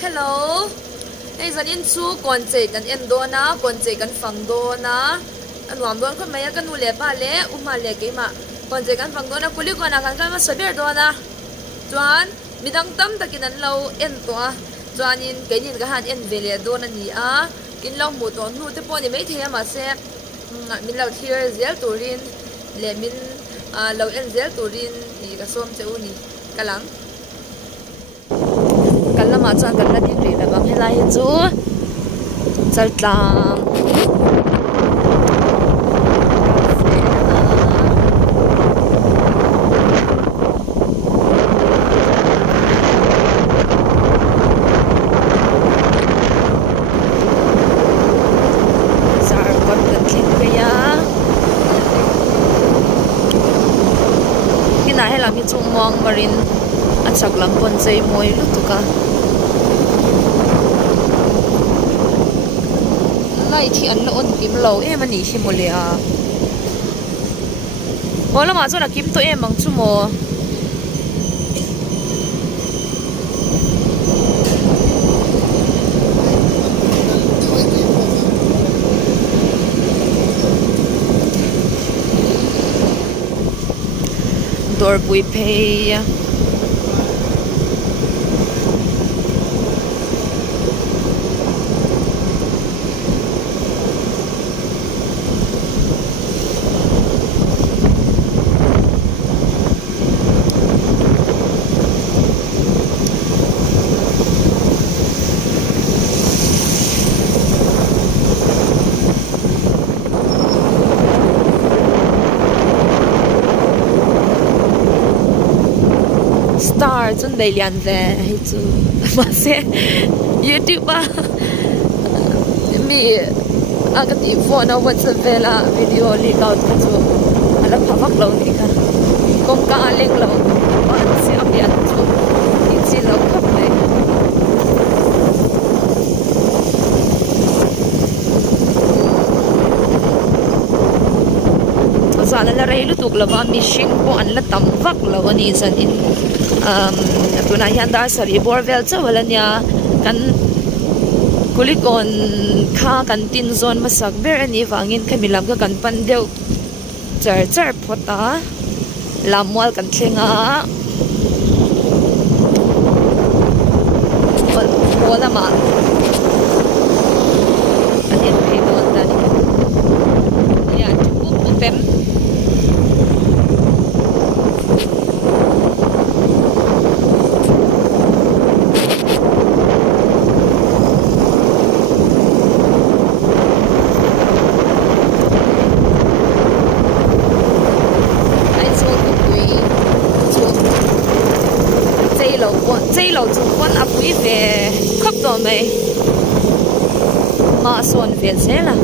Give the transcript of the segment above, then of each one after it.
Hello. Hey, zan in chu kawnchei kan en do na, kawnchei kan fang do na. Anuam don ko maya kan ule ba le, uma le ke ma. Kawnchei kan fang do na kuli ko na kan ma saber do na. Chuan midang tam takin an lo en to a. Chuan in kenin ka han en vele do na ni a. Kin lo mu to nu te poni mai thea ma se. Min lo thir zel turin le min lo en zel turin ni ka som cheu ni kalang. Kalama chuan kan la din re la bang helai chu chaltlang sar kon kan thik pe ya kina hela mi chu mong marin achak lam pon chei moi lu tuka lai thi an lo on kim lo em ani hi mo le a hola ma chona kim to em mang chu mo dor pui pei star chun dei lian ve hi chu ma se YouTube ba mi aga ti phone WhatsApp vela video link out ka chu ala phawak lo ni ka kong ka lek lo ma se apian chu ni chi lo khap mai zala la rei lu tuk lawa mi shing po an la tam vak lo ani zan in tuna hian dar sari borvel chawala nia kan kulikon kha kan tin zon masak ber ani wangin khamilam ka kan pan deu char char phota lamwal kan thlenga wala ma anin pe don dani ya tu pem Aizawl chu kon apui ve khap to mai ma son ve zela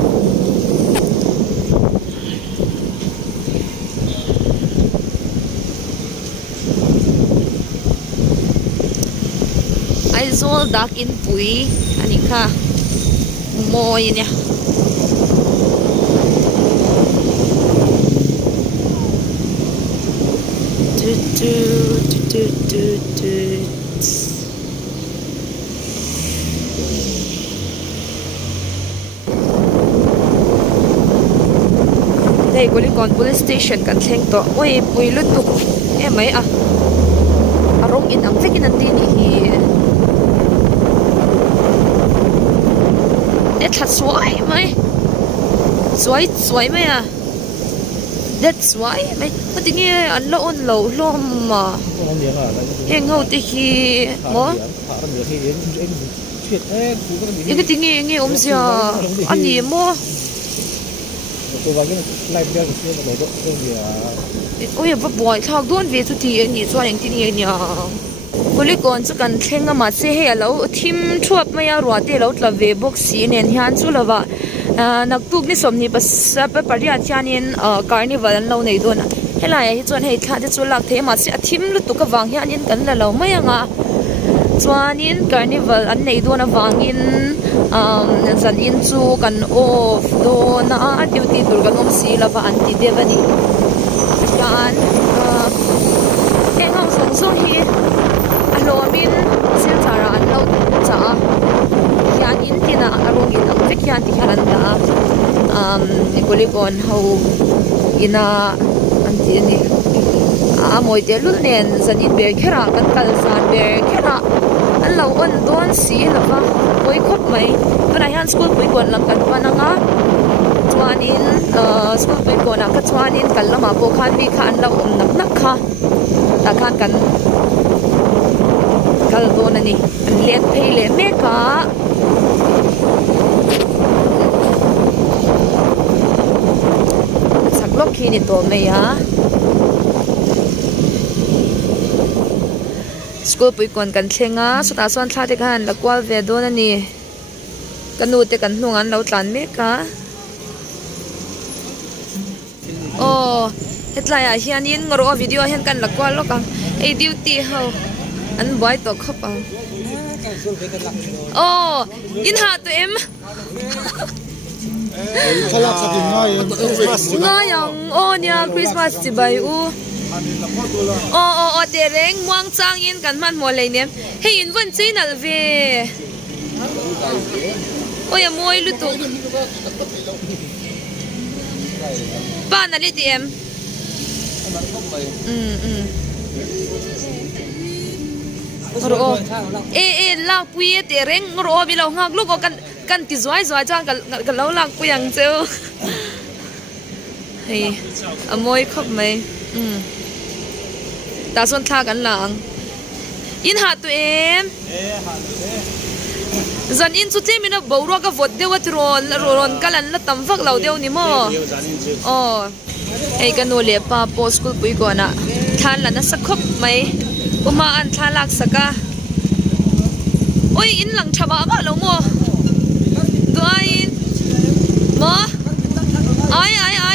Aizawl dak in pui ani kha moi nia đây có liên police station kan thleng to oi pui lu tu em ai a arong in ang vekin an ti ni hi det that suai mai suai mai a that's why mai patingi an lo on lo lawm ma heng ho te hi mo cái tiếng nghe om sia anh gì mo ôi vợ boy thao đón về chút thì nghỉ cho những tiếng nhỉ Kuli kon chu kan thlenga ma che he lo thim thuap maya ruate lo tla ve box si nen hian chu lawa naktuk ni somni pas pa paria chanin carnival an lo nei dona helai hi chon hei thla te chu lak the ma se thim lu tu ka wang hian in kan la lo mai anga chuanin carnival an nei dona wangin zan in chu kan off dona duty durga nom si lawa an ti devani yan engam song so hi lawmin sil chara an lo cha polygon hau ina anti ni moi te lul nen zanin ber khera kan kal san ber khera an lo on don si lova koi khop mai kana han school polygon lang kan pananga chuanin school polygon ka chuanin kan lama po khan bi khan lo nak nak kha ta khan kan kal don ani an let phei le me ka sak lok khi ni to me ya school polygon kan thlenga suta swan thla te khan lakwal ve don ani kanu te kan hnungan lo tlan me ka hetlaya hianin ngoro video hian kan lakwal lokang ei duty ho an boy to khopa in ha to em ngayang nya Christmas ti bai u te reng muang chang in kan man mo lei nem hey in von chinal ve oya moi lu tu pa na li ti em ro lak pui te reng ro bi lo ngak lu ko kan ti zoi chang kan lo lak pu yang cheu hey amoi khop mai ta son tha kan lang in ha tu em zan in chu te mina boro ka vot de wat ron kalan la tam vak lo deu ni mo ei kan no le pa po school pui ko na than la na sakhop mai uma an thalak saka oi in lang thaba ba lo mo duai mo ai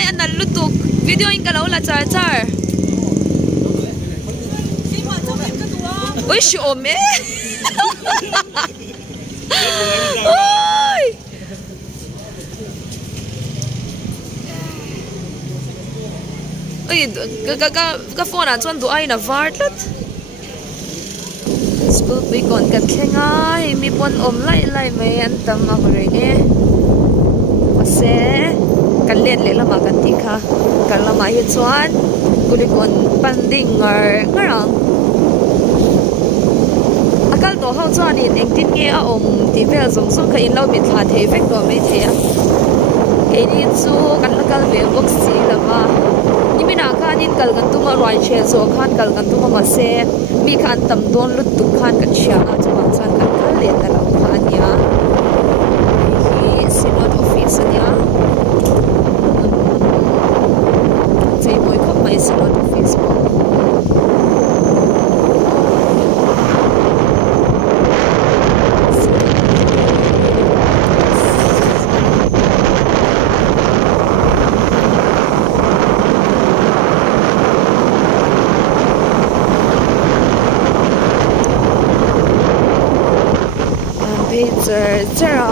an lutuk video in ka lo la char oi shi ome oi ka phone a chuan duai na vartlat school pui kon kan thlenga mi pon om lai mai an tam a hore ne ase kan len le lama kan ti kha kan lama hi chuan polygon panding ngarang akal to ho chuan in engtin nge a om ti vel som kha in lo mi thla thei vek to mai the ke ni chu kan lakal ve box si lama nimina khan in kal kan tuma roi che so khan kal kan tuma ma se mi khan tam don lut tu khan kan chia a chuan chan kan kal le ta lo khan ya hi sinod office ania chei moi khop mai sinod office ko Zara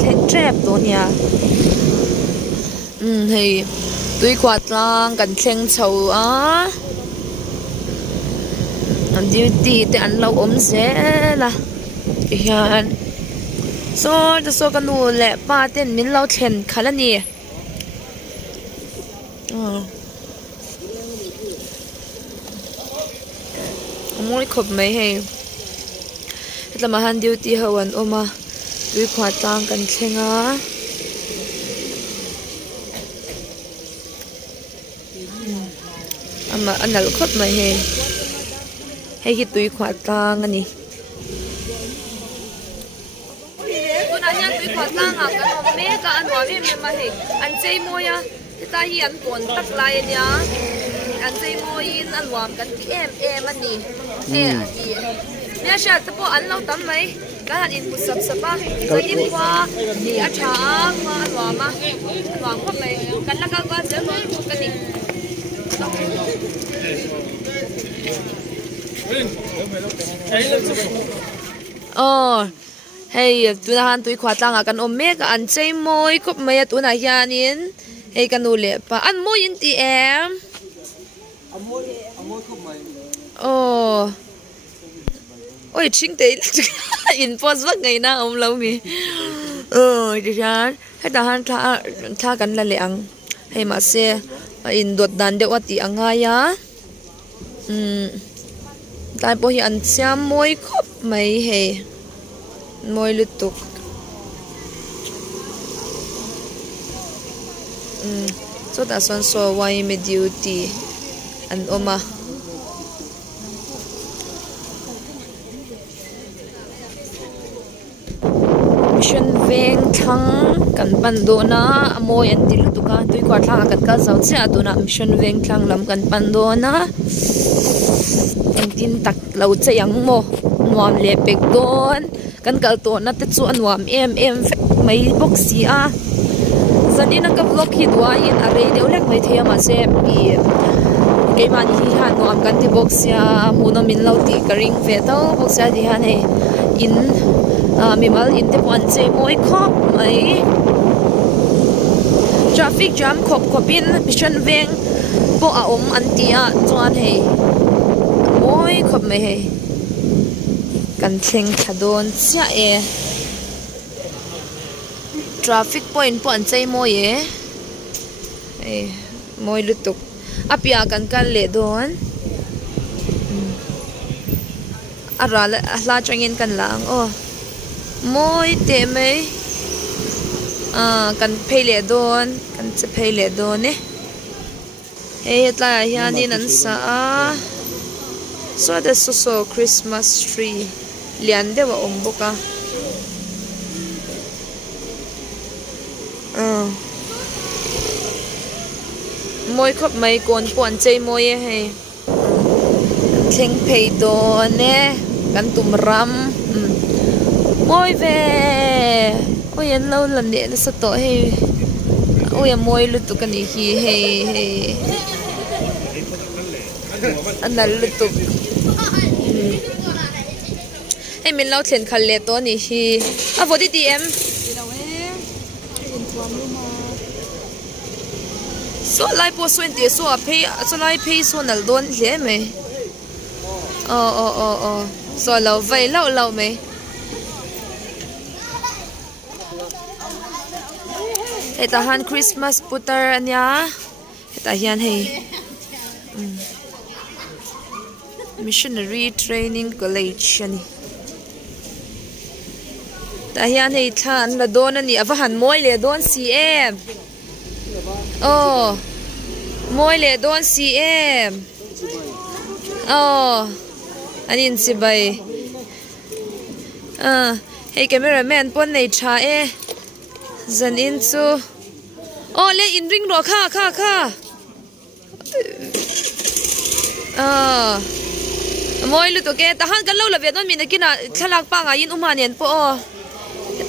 khen trap to nia hei tui kwat lang kan thleng chho a an duty te an lo om se la hian so kan nu le pa ten min lo thlen khala ni moi khop mai hei lama han duty hawan oma tui khwa tang kan thlenga ama anal khop mai he hi tui khwa tang ani tuna hian tui khwa tang a kan om me ka anwa me ma he an chei moya ta hi an kon tak lai ania an chei moin anwam kan ti em ani Nia sha tapo an lau tam mai kan in pusap sapa kan in kwa ni a tha ma anwa khop mai kan la ka kwa je ko kan ni hey tuna han tui khwa tanga kan om me ka an chei moi khop mai tuna hianin hey kan u le pa an moi in ti em amoi khop mai ôi chính tế in post vắt ngày na ông lâu mi đi ra hết ta han tha kan la le ang hay mà se in dot dan de wati anga ya tai po hi an siam moi khop mai he moi lutuk so ta son so wai me duty an oma mission veng thang kan pan do na moi an til tu ka tui kwa thang kan ka zau che atu na mission veng thang lam kan pan do na en tin tak lo che yang mo nuam le pek don kan kal to na te chu anuam em mai boxi a zan in ka vlog hi dua in are de ulek mai thia ma se pi ke man hi han nuam kan ti boxia muno min lo ti karing ve to boxia di han he in mimal in te pon che moi khop mai traffic jam khopin mission veng po a om an ti a chuan he moi khop mai he kan thleng thadon sia e traffic point pon chei moi e moi lutuk apia kan le don ara la changin kan lang moi te mai kan phele don kan che phele don ne hey tla hianin an sa so the so Christmas tree lian dewa omboka moi khop mai kon pon chei moi he theng phei don ne kan tum ram moi ve ôi anh lâu lần để nó to he ôi em moi lu tu kan hi he anh là lu tu em mình lâu thèn khal le to ni hi à vô đi em so lai po so ente so lai pay so nal don le me so lâu vậy lâu me eta han Christmas putar anya eta hian hei missionary training college ani ta hian hei than la don ani ava han moi le don cm moi le don cm anin si bai hei cameraman pon nei tha zan in chu le in ring ro kha moi lu to ke ta han kan lo la ve don min kina thalak pa nga in umanen po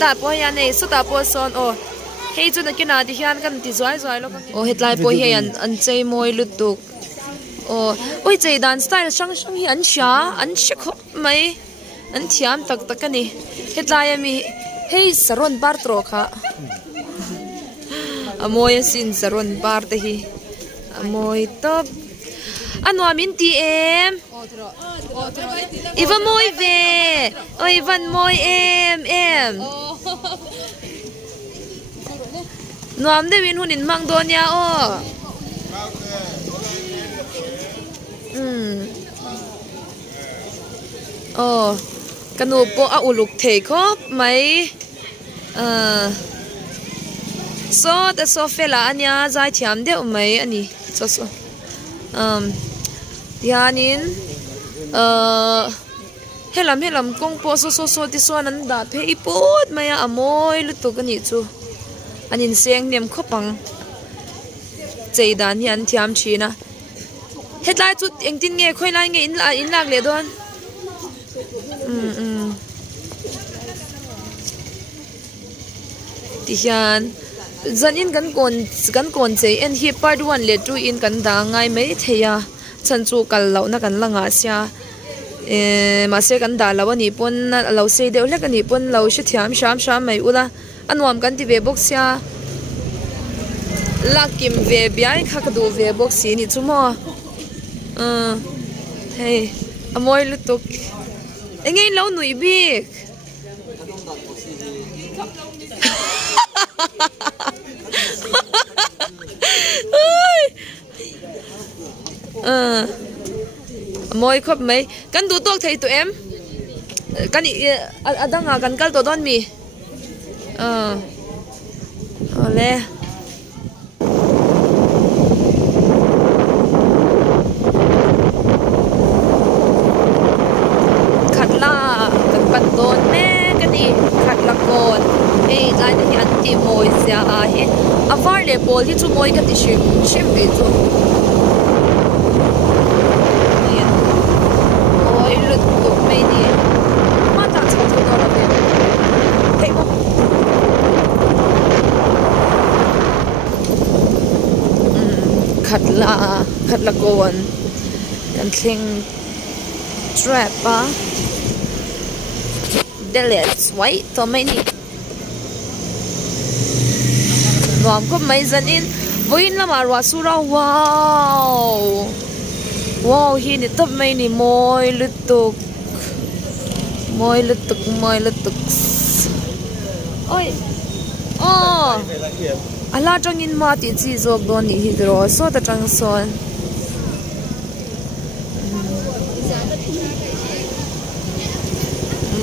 ta po ya nei su ta po son hei chu na kina di hian kan ti zoi lo hetlai po he an chei moi lu tu oi chei dan style sang hi an khop mai an thiam tak ani hetlai mi hei saron bar tro kha amoy sin saron bar te hi amoy top anwa min ti em iva moy ve oi van moy em nuam de win hunin mang don ya kanu po a uluk thei khop mai so the sofela anya zai thiam de mai ani so yanin helam kong po so ti so nan da phe ipot maya amoy lutuk ani chu anin seng nem khopang chei dan hian thiam thina hetlai chu engtin nge khoi lai nge in lak le don ti hian zanin kan kon chei en hi part 1 le 2 in kan da ngai mai theya chan chu kal lo na kan langa sia ma se kan da law ni pon lo se de le kan ni pon lo she thiam sham mai ula anwam kan ti ve box sia lakim ve biai kha ka du ve box si ni chumo hey amoy lutuk engei lo nui bik moi khop mai kan du tok thei tu em kan adanga kan kal to don mi ole khatla kan pan don me kan ni khatla kon ei lai ni an ti moi sia a he avar le bol hi chu moi ka ti shim bi chu oi lut tu mai ni ma ta chho chho do la be hey mo khatla kon kan thing trap pa delete white to mai ni lawm ko mai zan in voin lama ro sura wow hi ni top mai ni moi lutuk oi ala tang in ma ti chi jok don ni hi ro so ta tang son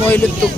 moi lutuk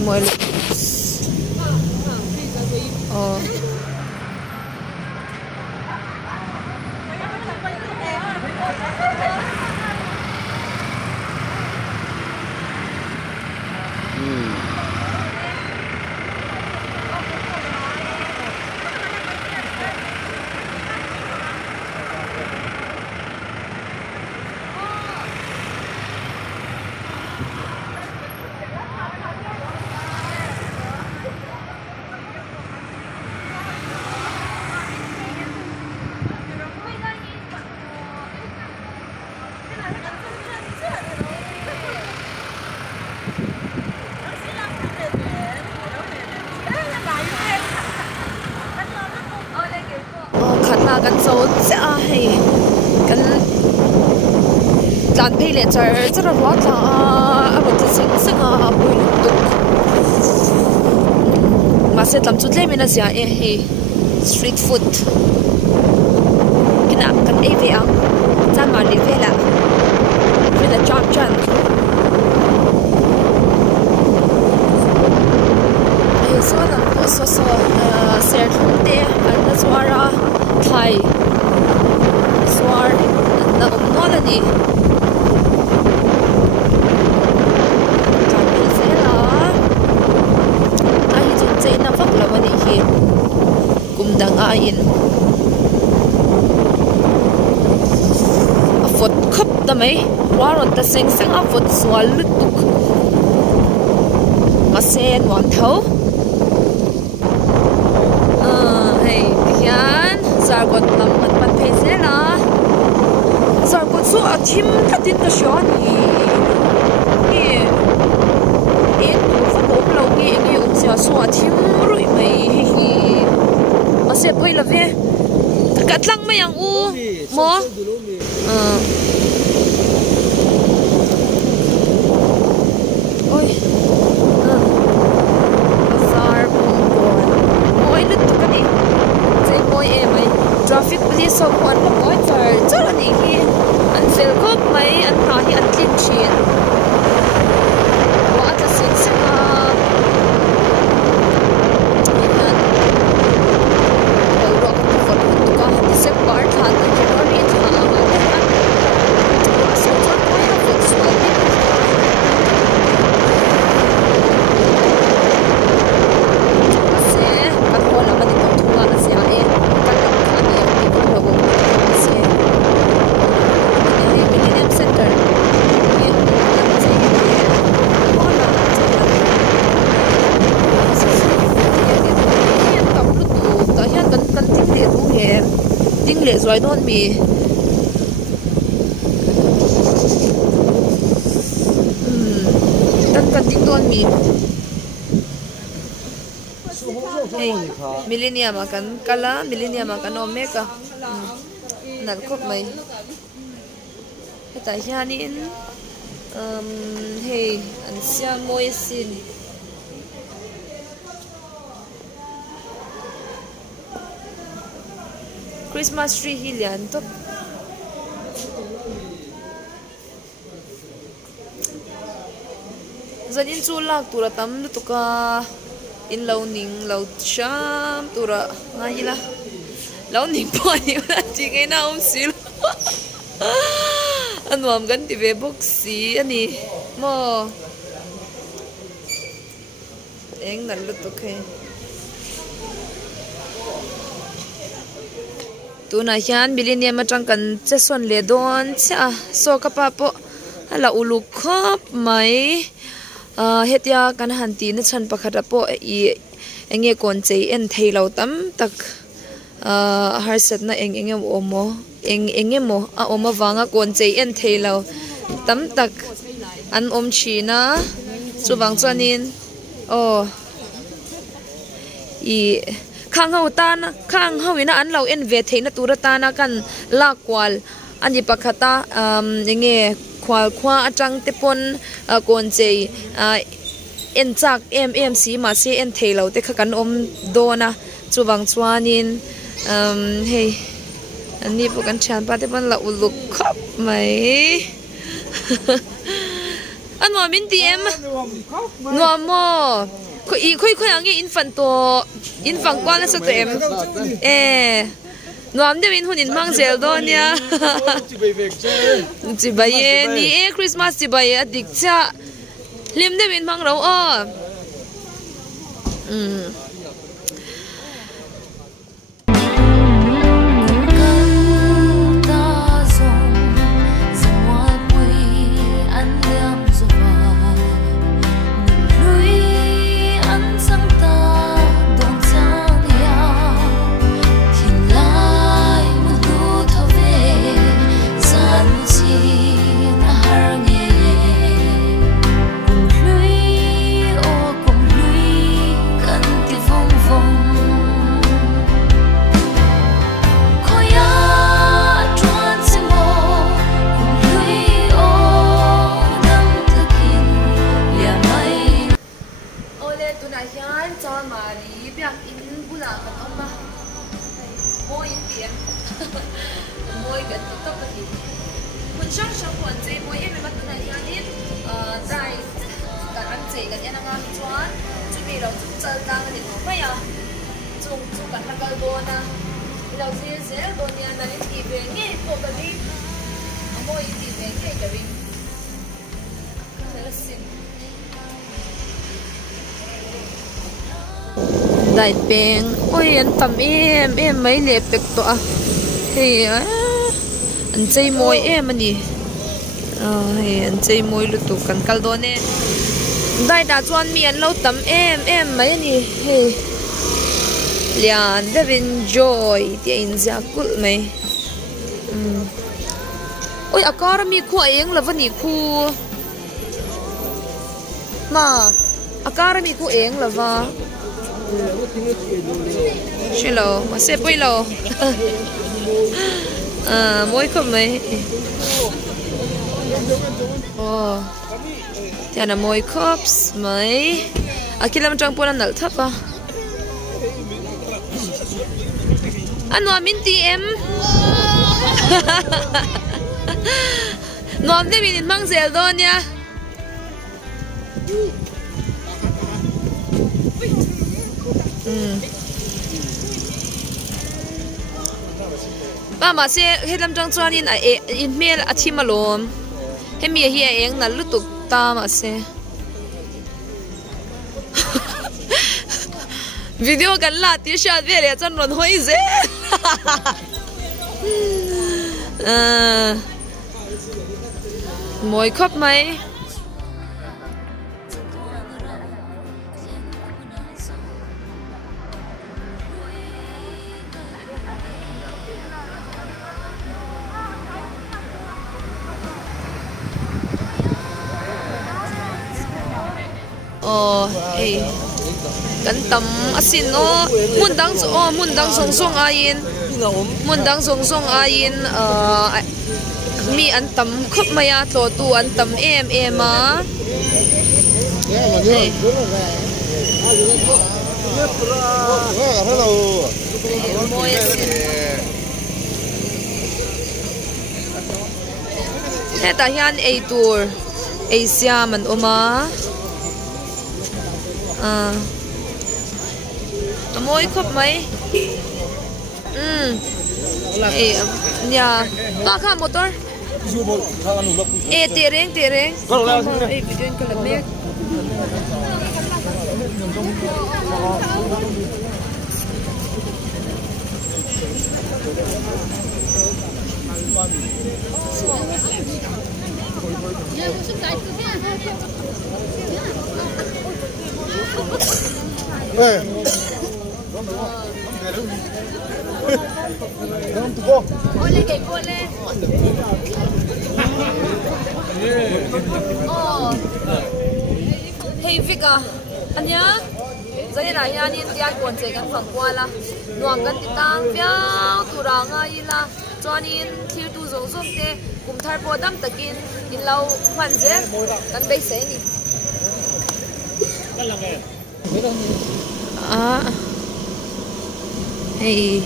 kan zo cha hei kan tlan phei le char ro tla a bo ta sing singa a pui tu ma se tlam chut le mina sia hei street food kina kan e ve ang chan ma li ve la vela chan ai so na so ser thunde an na swara thai swar na umnola ni kan se la ai chun chei na vak la wani hi kumdang a in a fot khap ta mai waron ta seng a fot swal lutuk ma sen wan tho hey hian zargot lam man phei se la zargot su a thim thatin ta shon ni en fa bom lo nge sia su a thim rui mai hi ma se phei la ve ka tlang mai ang u mo oi azar moi lut tu kan ni sei moi e mai traffic police so on the point char ni hi an fel kop mai an ha hi an clean chin wa ta sin singa rock for to ka se part han ta ke ri tha so to ko ha ko so ni se ka ko la ma ni to thua na se ai ka ka ka ni ko lo go se ni millennium center ni se ni ko na ting le zoi don mi kan ting don mi hey millennium kan kala millennium kan omega nal kop mai heta hianin hey an sia moi sin Christmas tree hi lian top zanin chu lak tura tam lu tuka in lo ning lo cham tura ngai la lo ning po ni la ti ngai na sil anwam gan ti ve box si ani mo eng nan lu tukai tuna hian millennium atang kan cheson le don cha so ka pa po ala uluk khop mai hetia kan hanti na chan pakhata po I enge kawnchei en theilo tam tak har set na enge omo enge mo a oma wanga kawnchei en theilo tam tak an om china chuwang chuanin khang hawina an lo en ve theina tura tana kan lakwal ani pakhata enge khwal khwa atang te pon kawnchei en chak em si ma se en theilo te kha kan om dona chuwang chuanin hey ani po kan chan pa te pon la uluk khop mai anwa min ti em no mo khoi ange infant to infant kwa na sa to em nuam de min hunin mang zel don ya chi bai ni Christmas chi bai adik cha lim de min mang ro đại beng ôi anh tầm em mấy lệ bẹt to thì anh chơi môi em anh đi anh chơi môi lúc tụ cần cal đôn nè đại đã chọn miền lâu tầm em mấy anh đi hey liền để enjoy thì anh sẽ cút mày ôi à có mi khu anh là vấn đề khu mà à có mi khu anh là va hello mà sẽ bơi lo mỗi không mấy thì là mỗi cups mấy kia làm trang pôn nở thấp à anh nói min ti em ngon thế mình mang zel đó nha ba mà sẽ hết làm trang chuan in mail a thi mà lawm hết mi hi anh nãy lúc tục ta mà sẽ video kan la ti shot ve le chan ron hoi ze moi khop mai hey kan tam asin mun dang song ain mi an tam khop maya to tu an tam em a hey moi asin he ta hian ei tur ei siam an oma moi khop mai ei nya ta kha motor tereng ei video in kala me Hey Vika, anya, jadi na yan in tiyan kawnchei kan fangkwa la, nuang kan titang piao turanga ila, chuanin thil tu zong zong te kum thar po dam takin in lau hwan je kan bei se ni. Hey.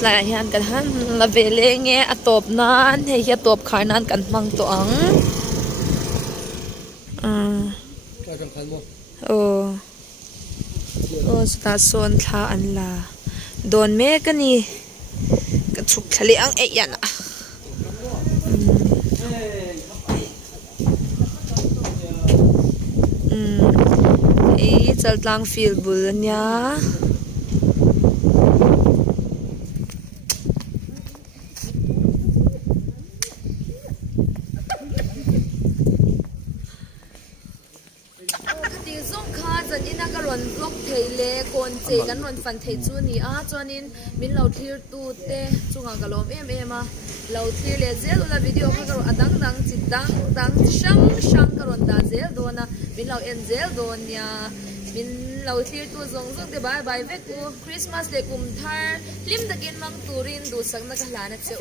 Lại hian kan han la vele nge atop nan hei hi atop khar nan kan mang to ang sta son tha an la don me kani ka chuk thali ang e yana e chaltlang fil bul nya vlog theile kawnchei kan ron fan thei chu ni a chuanin min lo thlir tu te chunga ka lawm em a lo thlir le zel la video kha ro adang dang chi dang shang ka ron da zel dona min lo en zel don ya min lo thlir tu zong te bye bye ve ku Christmas le kum thar lim takin mang turin du sang na ka hlana che